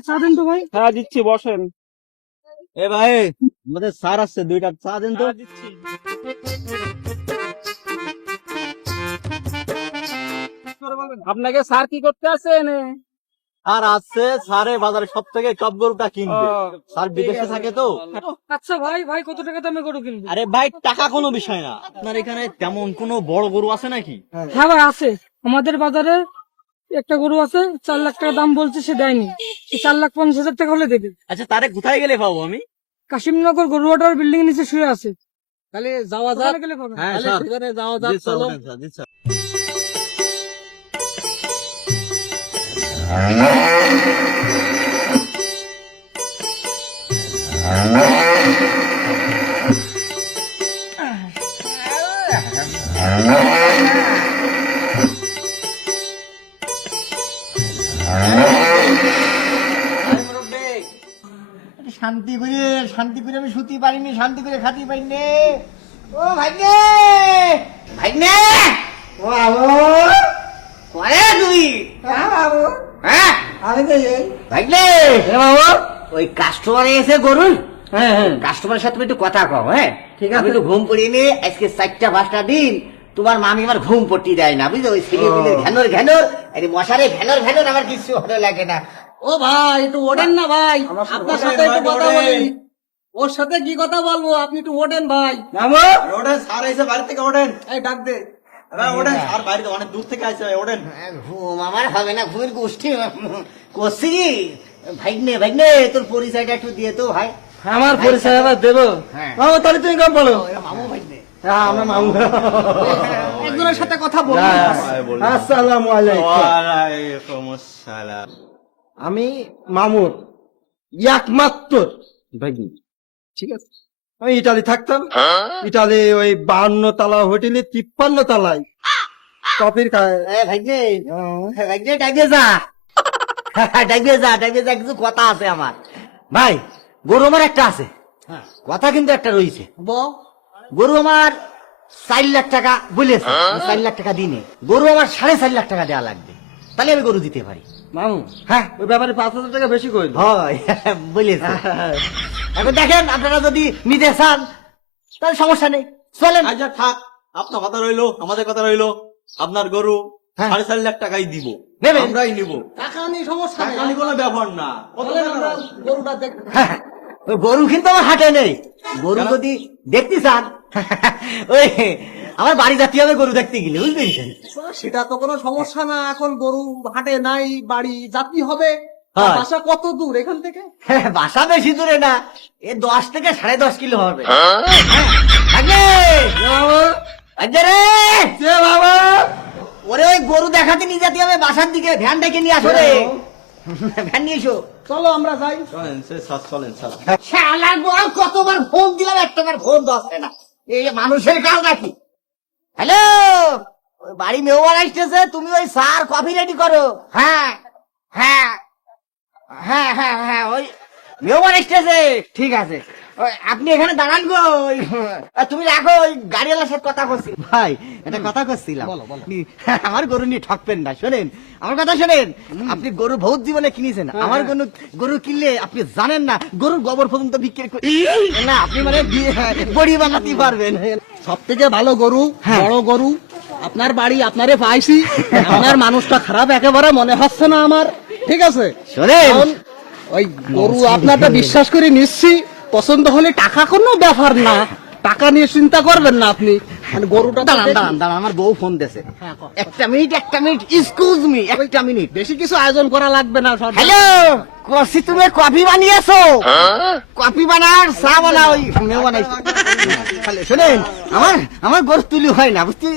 একটা চা দেন তো ভাই। হ্যাঁ দিচ্ছি, বসেন। এ ভাই, আমাদের স্যার আসছে, 2 কাপ চা দেন তো। হ্যাঁ, দিচ্ছি। আপনাকে স্যার কি করতে আসেন? আর আসছে স্যারে বাজারে সব থেকে টপ গরুটা কিনবে। স্যার বিদেশে থাকে তো। আচ্ছা ভাই, ভাই কত টাকা দামে গরু কিনবে? আরে ভাই, টাকা কোনো বিষয় না। আপনার এখানে তেমন কোনো বড় গরু আছে নাকি? হ্যাঁ ভাই আছে, আমাদের বাজারে একটা গরু আছে, 4 লাখ টাকা দাম বলছে, সে দেয়নি। সে 4,50,000 টাকা হলে দেবে। আচ্ছা, তারে কোথায় গেলে পাবো আমি? কাশিমনগর গরুয়াটার বিল্ডিং নিচে শুয়ে আছে। তাহলে যাওয়া যাক। ওখানে গেলে পাবেন। হ্যাঁ স্যার, সেখানে যাওয়া যাক। চলো। শান্তি করে আমি শুতে পারিনি, শান্তি করে খাতে পারিনি। ও ভাইনে, ভাইনে, ও বাবু, কয়ে তুই? হ্যাঁ বাবু, হ্যাঁ আমি তো ভাইনে। বাবু, ওই কাস্টমার এসে গরুন। হ্যাঁ হ্যাঁ, কাস্টমারের সাথে একটু কথা কও। হ্যাঁ ঠিক আছে। আমি তো ঘুম পড়িনি আজকে 4টা-5টা দিন। তোমার মামি আমার ঘুম পড়তে দেয় না, বুঝলো? ওই ছেলে ঘ্যানোর ঘ্যানোর, এই মশারে ঘ্যানোর ঘ্যানোর, আমার কিছু ভালো লাগে না। ও ভাই, একটু ওঠেন না ভাই, আপনার সাথে একটু কথা বলি। ওর সাথে কি কথা বলবো, আপনি একটু ওঠেন ভাই। ওঠেন, স্যার এসে বাড়ি থেকে ওঠেন। এই ডাক দে। ওঠেন, স্যার বাড়িতে অনেক দূর থেকে আসছে, ওঠেন। ঘুম আমার হবে না, ঘুমের গোষ্ঠী করছি কি? ভাইনে ভাইনে, তোর পরিচয়টা একটু দিয়ে তো ভাই। আমার পরিচয় আবার দেবো? মামা তাহলে তুমি কম বলো। মামু ভাইনে, হ্যাঁ আমরা মামু। একজনের সাথে কথা বলি। আসসালামু আলাইকুম। ওয়ালাইকুম আসসালাম। আমি মামুর একমাত্র ভাগ্নি, ঠিক আছে? আমি ইটালি থাকতাম। ইটালি ওই 52 তলা হোটেলে 53 তলায় কফির ভাইনে ভাইনে, ডাইবে যা, ডাইবে যা, ডাইবে যা, কিছু কথা আছে আমার। ভাই, গরু আমার একটা আছে, কথা কিন্তু একটা রয়েছে। গরু আমার 4 লাখ টাকা বলেছে, 4 লাখ টাকা দিনে। গরু আমার 4.5 লাখ টাকা দেওয়া লাগবে, তাহলে আমি গরু দিতে পারি। মামু হ্যাঁ, ওই ব্যাপারে 5,000 টাকা বেশি করে দাও। হয় বলেছে। এখন দেখেন, আপনারা যদি নিতে চান তাহলে সমস্যা নেই, চলেন। আচ্ছা থাক, আপনার কথা রইলো, আমাদের কথা রইলো। আপনার গরু হ্যাঁ। 4.5 লাখ টাকাই দিব, নেবেন? আমরাই নিব। টাকা নিয়ে সমস্যা টাকা নিয়ে কোনো ব্যাপার না। কত টাকা? গরুটা দেখ। হ্যাঁ, ওই গরু কিন্তু আমার হাটে নেই। গরু যদি দেখতে চান, ওই আমার বাড়ি যাতে হবে গরু দেখতে গেলে, বুঝতে পেরেছেন? সেটা তো কোনো সমস্যা না। এখন গরু হাটে নাই, বাড়ি যাত্রী হবে। হ্যাঁ। বাসা কত দূর এখান থেকে? হ্যাঁ, বাসা বেশি দূরে না, 10 থেকে 10.5 কিলো হবে। আগে আগে রে, বাবা ওরে ওই গরু দেখাতে নিয়ে যেতে হবে বাসার দিকে। ভ্যান ডেকে নিয়ে আসো রে, ভ্যান নিয়ে এসো। চলো আমরা যাই। চলেন স্যার, চলেন স্যার। শালা বল, কতবার ফোন দিলাম, একটাবার ফোন ধরছে না। এই মানুষের কাজ নাকি? হ্যালো, ওই বাড়ি মেহমান আসতেছে, তুমি ওই স্যার কফি রেডি করো। হ্যাঁ হ্যাঁ হ্যাঁ হ্যাঁ হ্যাঁ, ওই মেহমান আসতেছে, ঠিক আছে। ওই আপনি এখানে দাঁড়ান গো, তুমি রাখো, ওই গাড়িওয়ালার সাথে কথা করছি। ভাই, একটা কথা করছিলাম, আমার গরু নিয়ে ঠকবেন না। শোনেন আমার কথা, শোনেন। আপনি গরু বহুত জীবনে কিনেছেন, আমার গরু কিনলে আপনি জানেন না, গরুর গোবর পর্যন্ত বিক্রি করে না, আপনি মানে বড়ি বানাতে পারবেন। সব থেকে ভালো গরু, বড় গরু আপনার বাড়ি, আপনারে পাইছি। আপনার মানুষটা খারাপ একেবারে মনে হচ্ছে না আমার, ঠিক আছে? শোনেন, এখন ওই গরু আপনারটা বিশ্বাস করে নিচ্ছি, পছন্দ হলে টাকা কোনো ব্যাপার না, টাকা নিয়ে চিন্তা করবেন না আপনি। মানে গরুটা তো দাঁড়ান দেখি। দাঁড়ান দাঁড়ান, আমার বউ ফোন দিয়েছে। হ্যাঁ, কও। একটা মিনিট, এক্সকিউজ মি, একটা মিনিট। বেশি কিছু আয়োজন করা লাগবে না। সব হ্যালো, কষি, তুমি কফি বানিয়েছো? কফি বানার চা বানা, ওই বানাইছো। শোনেন, আমার গরু তুলি হয় না, বুঝতে?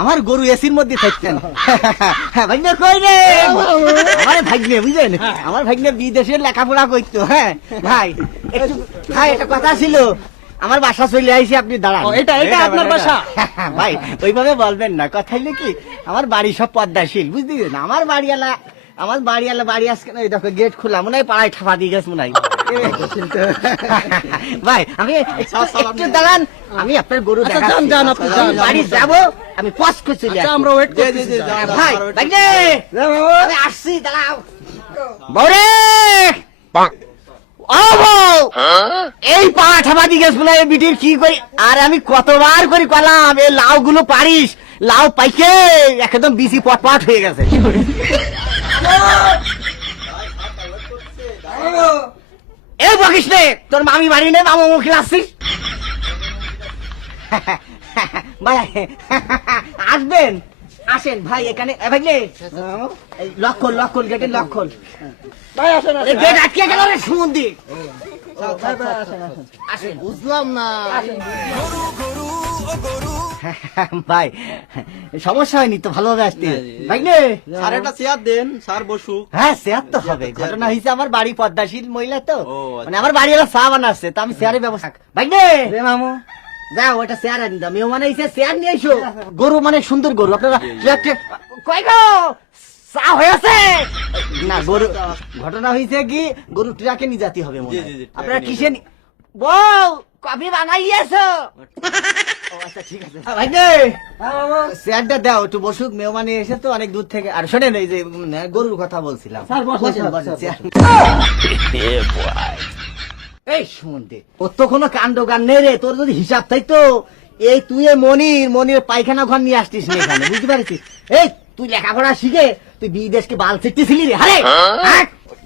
আমার গরু এসির মধ্যে থাকতেন। ভাগ্নে কই রে? আমার ভাগ্নে, বুঝলেন, আমার ভাগ্নে বিদেশে লেখাপড়া করতো। হ্যাঁ ভাই, একটু ভাই, একটা কথা ছিল, আমার বাসা চলে আইসি, আপনি দাঁড়ান। এটা আপনার বাসা? ভাই, ওইভাবে বলবেন না, কথা হইলে কি, আমার বাড়ি সব পদ্মাশীল, বুঝতে? আমার বাড়িওয়ালা বাড়ি আজকে না, দেখো গেট খোলা, মনে হয় পাড়ায় ঠাপা দিয়ে গেছে মনে হয়। ভাই, আমি একটু দাঁড়ান, আমি আপনার গরু দেখাচ্ছি। যান, আপনি যান। আমি বাড়ি যাবো, আমি পজ করে চলে আচ্ছা, আসবো। আমরা ওয়েট করতেছি। ভাই, ভাইরে, আমি আসছি, দাঁড়াও। বৌরে ও বউ, এই পাঠ আমাদি গেছ বলে বিটির কি করি, আর আমি কতবার করি কলাম এই লাউ গুলো পারিস, লাউ পাইকে একদম বিসি পটপট হয়ে গেছে। এই বকিস রে, তোর মামি বাড়ি নেই, মামা মুখে আসছিস। ভাই আসবেন, আসেন ভাই এখানে। ভাই লক্ষণ লক্ষণ গেটের লক্ষণ গেট আটকে গেল রে সুমন্দি। আসেন, বুঝলাম না। ভাই সমস্যা হয়নি তো, ভালোভাবে আসতে ভাই নে। স্যার একটা চেয়ার দেন, স্যার বসুক। হ্যাঁ চেয়ার তো হবে, ঘটনা হয়েছে আমার বাড়ি পদ্মাশীল মহিলা তো, ও, আচ্ছা। মানে আমার বাড়ি এবার চা বানাচ্ছে, তো আমি চেয়ারের ব্যবস্থা। ভাই নে মামু যাও, ওটা চেয়ার আনি দাও, মেহমান এসে চেয়ার নিয়ে এসো। গরু মানে সুন্দর গরু, আপনারা কই গো চা হয়েছে না? গরু ঘটনা হয়েছে কি, গরু ট্রাকে নিয়ে যেতে হবে মনে হয়। জি, জি, আপনারা ট্রাকে কিসে বউ কফি বানাইয়েছো? ও আচ্ছা ঠিক আছে ভাই নে, চেয়ারটা দাও একটু বসুক, মেহমান এসে তো অনেক দূর থেকে। আর শোনেন এই যে গরুর কথা বলছিলাম, বসেন, বসেন, চেয়ার। এই শুনতে ওর তো কোনো কাণ্ড গান নেই রে, তোর যদি হিসাব থাকতো এই তুই মনির পায়খানা ঘর নিয়ে আসতিস না এখানে, বুঝতে পারছিস? এই তুই লেখাপড়া শিখে তুই বিদেশকে বাল শিখতেছিলি রে, হারে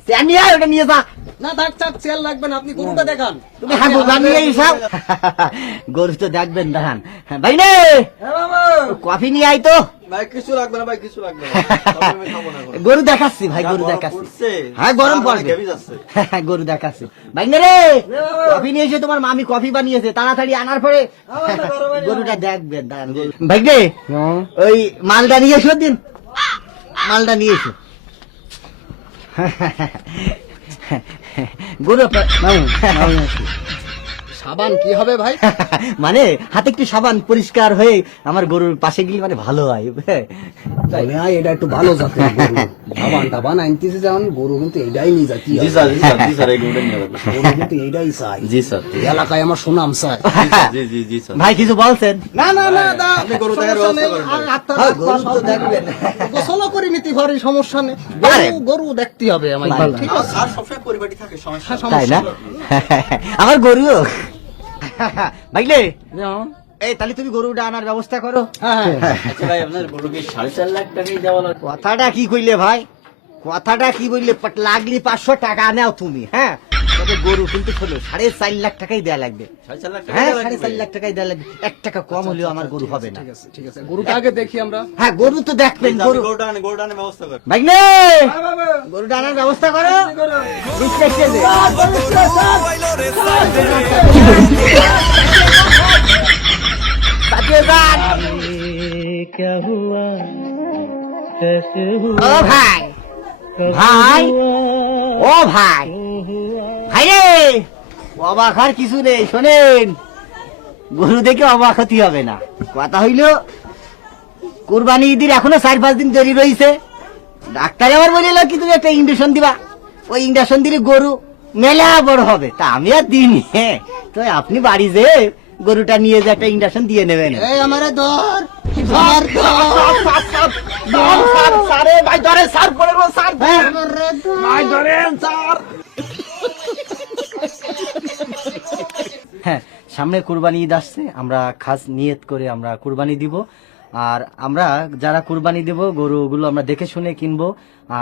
চেয়ার নিয়ে আয়, ওটা নিয়ে যা। না থাক থাক, চেয়ার লাগবে না, আপনি গরুটা দেখান। তুমি হ্যাঁ গোলা নিয়ে হিসাব, গরু তো দেখবেন দেখান। ভাই নে কফি নিয়ে আয় তো। ভাই কিছু লাগবে না, ভাই কিছু লাগবে না। তবে আমি খাবো না এখন। গরু দেখাচ্ছি ভাই, গরু গরম দেখাচ্ছি। পড়ছে। হ্যাঁ গরম আমার পড়বে, ঘেমে যাচ্ছে। গরু দেখাচ্ছি। ভাই নে রে কফি নিয়ে এসে, তোমার মামি কফি বানিয়েছে, তাড়াতাড়ি আনার পরে গরুটা দেখবেন দাঁড়ান। ভাই নে ওই মালটা নিয়ে এসো, দিন মালটা নিয়ে এসো। গরু সাবান কি হবে ভাই? মানে হাতে একটু সাবান পরিষ্কার হয়ে আমার গরুর পাশে গেলে মানে ভালো হয়। মনে হয় এটা একটু ভালো জাতের গরু। সাবান টাবান আনতেছে যেমন, গরু কিন্তু এটাই নিয়ে যাচ্ছি, জি স্যার, জি স্যার, জি স্যার, এই গরুটা নিয়ে যাবেন। গরু কিন্তু এটাই চাই। জি স্যার, এই এলাকায় আমার সুনাম চাই। জি জি জি স্যার। ভাই কিছু বলছেন? না না না, আপনি গরু দেখার ব্যবস্থা করেন ভাই। আর গরু তো দেখবেন। গোসলও করে নিতে পারি, সমস্যা নেই। গরু দেখতে হবে আমার, ঠিক আমার আছে? স্যার সবসময় পরিপাটি থাকে, সমস্যা নেই। তাই না? আমার গরু ভাইলে এই তাহলে তুমি গরুটা আনার ব্যবস্থা করো। আচ্ছা ভাই, আপনার গরুকে 4.5 লাখ টাকাই দেওয়া লাগবে। কথাটা কি কইলে ভাই, কথাটা কি বললে? লাগলি 500 টাকা নাও তুমি, হ্যাঁ তবে গরু কিন্তু হলো 4.5 লাখ টাকাই দেয়া লাগবে। 4.5 লাখ টাকা হ্যাঁ দেওয়া লাগবে। 4.5 লাখ টাকাই দেয়া লাগবে, 1 টাকা কম হলেও আমার গরু হবে না। ঠিক আছে ঠিক আছে, গরুটা আগে দেখি আমরা। হ্যাঁ গরু তো দেখবেন, আপনি গরু গরুটা আনার ব্যবস্থা করেন। ভাইলে গরুটা আনার ব্যবস্থা করো। রিকশা দে। সাথে যান। ও ভাই ভাই ও ভাই ভাই রে, অবাক হওয়ার কিছু নেই। শোনেন, গরু দেখে অবাক হতে হবে না। কথা হইল কুরবানি ঈদের এখনো 4-5 দিন দেরি রয়েছে। ডাক্তার আবার বলিল কি তুমি একটা ইঞ্জেকশন দিবা, ওই ইঞ্জেকশন দিলে গরু মেলা বড় হবে। তা আমি আর দিইনি। হ্যাঁ তো আপনি বাড়ি যে গরুটা নিয়ে যে একটা ইঞ্জেকশন দিয়ে নেবেন। এই আমারে ধর, হ্যাঁ সামনে কুরবানি ঈদ আসছে, আমরা খাস নিয়ত করে আমরা কুরবানি দিব। আর আমরা যারা কুরবানি দেব গরুগুলো আমরা দেখে শুনে কিনবো,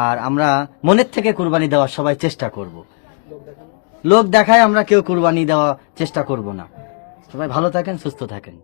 আর আমরা মনের থেকে কুরবানি দেওয়ার সবাই চেষ্টা করব। লোক দেখায় আমরা কেউ কুরবানি দেওয়ার চেষ্টা করব না। সবাই ভালো থাকেন, সুস্থ থাকেন।